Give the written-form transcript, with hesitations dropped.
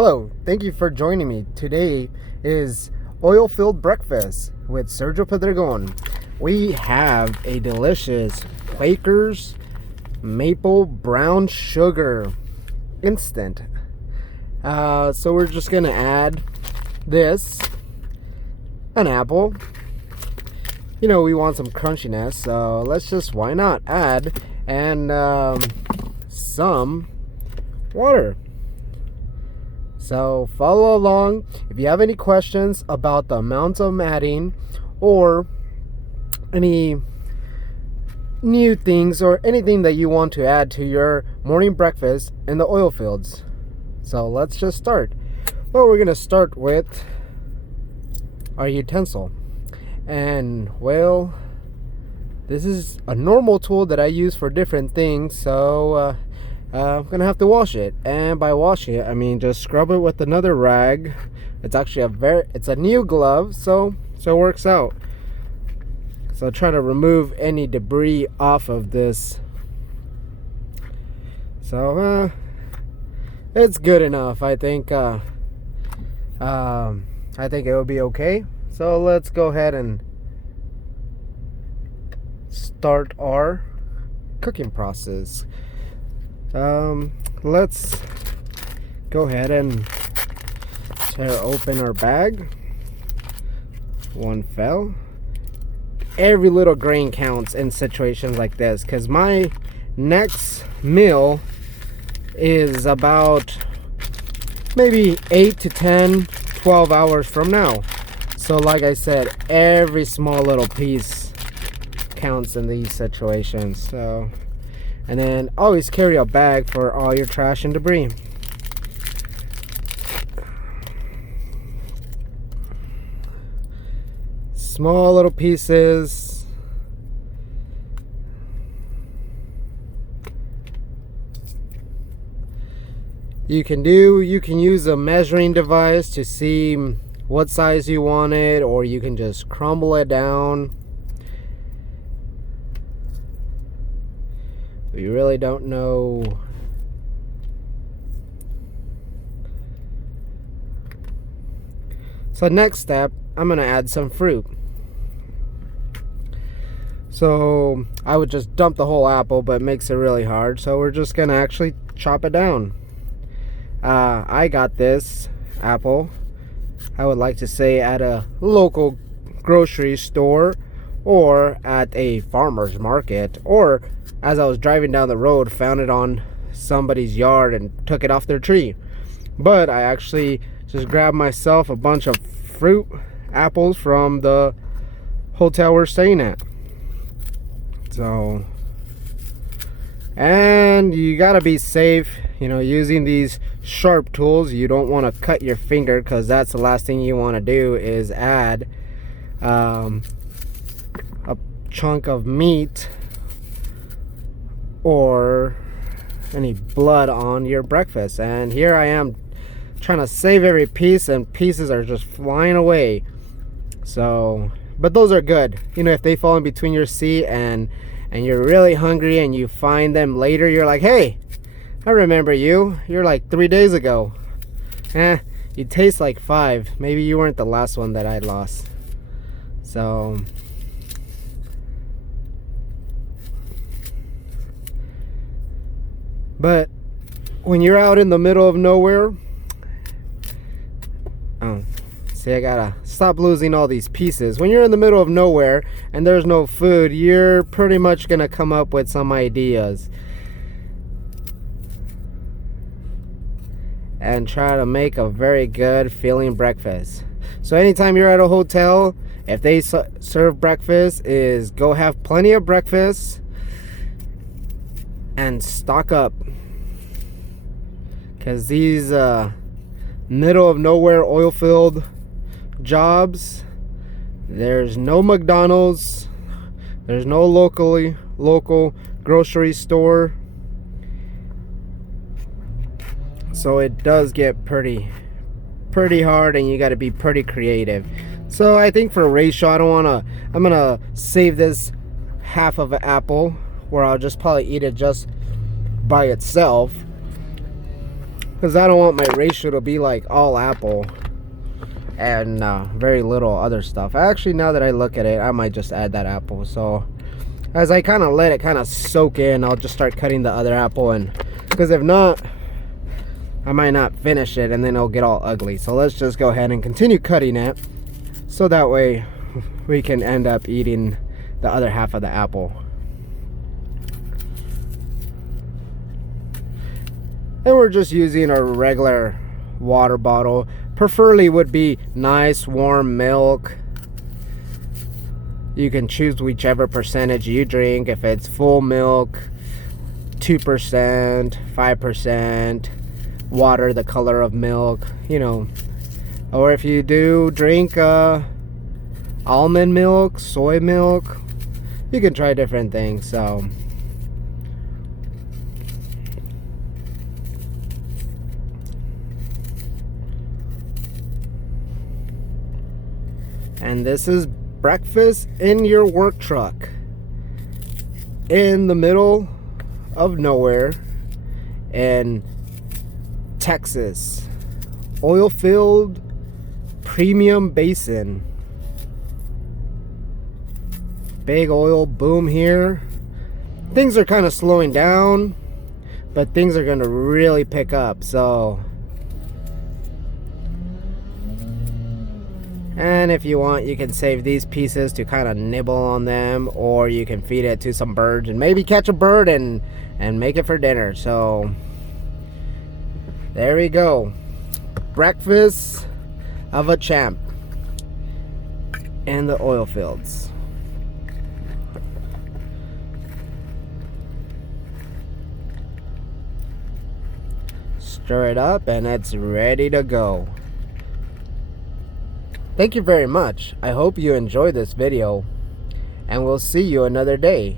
Hello, thank you for joining me. Today is oil-filled breakfast with Sergio Pedregon. We have a delicious Quaker's maple brown sugar instant. So we're just gonna add this, an apple. You know, we want some crunchiness, so let's just, why not add, and some water. So follow along. If you have any questions about the amounts I'm adding or any new things or anything that you want to add to your morning breakfast in the oil fields. So let's just start. Well, we're gonna start with our utensil. And well, this is a normal tool that I use for different things, so I'm gonna have to wash it, and by washing it I mean just scrub it with another rag. It's actually it's a new glove, so it works out. So try to remove any debris off of this. So it's good enough. I think it will be okay. So let's go ahead and start our cooking process. Let's go ahead and tear open our bag. One fell. Every little grain counts in situations like this, because my next meal is about maybe 8 to 10, 12 hours from now. So like I said, every small little piece counts in these situations. So, and then always carry a bag for all your trash and debris. Small little pieces. You can use a measuring device to see what size you want it, or you can just crumble it down. You really don't know. So next step, I'm gonna add some fruit. So I would just dump the whole apple, but it makes it really hard. So we're just gonna actually chop it down. I got this apple, I would like to say, at a local grocery store or at a farmer's market, or as I was driving down the road, found it on somebody's yard and took it off their tree. But I actually just grabbed myself a bunch of fruit apples from the hotel we're staying at. So, and you gotta be safe, you know, using these sharp tools. You don't want to cut your finger, because that's the last thing you want to do, is add a chunk of meat or any blood on your breakfast. And here I am trying to save every piece, and pieces are just flying away. So, but those are good, you know, if they fall in between your seat and you're really hungry and you find them later, you're like, hey, I remember you, you're like 3 days ago. You taste like 5. Maybe you weren't the last one that I lost. So but when you're out in the middle of nowhere, see, I gotta stop losing all these pieces. When you're in the middle of nowhere and there's no food, you're pretty much gonna come up with some ideas and try to make a very good feeling breakfast. So anytime you're at a hotel, if they serve breakfast, is go have plenty of breakfast and stock up, because these middle of nowhere oil field jobs, there's no McDonald's, there's no local grocery store, so it does get pretty hard, and you got to be pretty creative. So I think for a ratio, I'm gonna save this half of an apple, where I'll just probably eat it just by itself. because I don't want my ratio to be like all apple and very little other stuff. Actually, now that I look at it, I might just add that apple. So as I kind of let it kind of soak in, I'll just start cutting the other apple, and because if not, I might not finish it and then it'll get all ugly. So let's just go ahead and continue cutting it, so that way we can end up eating the other half of the apple. And we're just using a regular water bottle. Preferably would be nice warm milk. You can choose whichever percentage you drink. If it's full milk, 2%, 5%, water the color of milk, you know. Or if you do drink almond milk, soy milk, you can try different things. So and this is breakfast in your work truck in the middle of nowhere in Texas. Oil filled premium basin. Big oil boom here. Things are kind of slowing down, but things are going to really pick up. So, and if you want, you can save these pieces to kind of nibble on them, or you can feed it to some birds and maybe catch a bird and make it for dinner. So there we go. Breakfast of a champ in the oil fields. Stir it up and it's ready to go. Thank you very much. I hope you enjoyed this video, and we'll see you another day.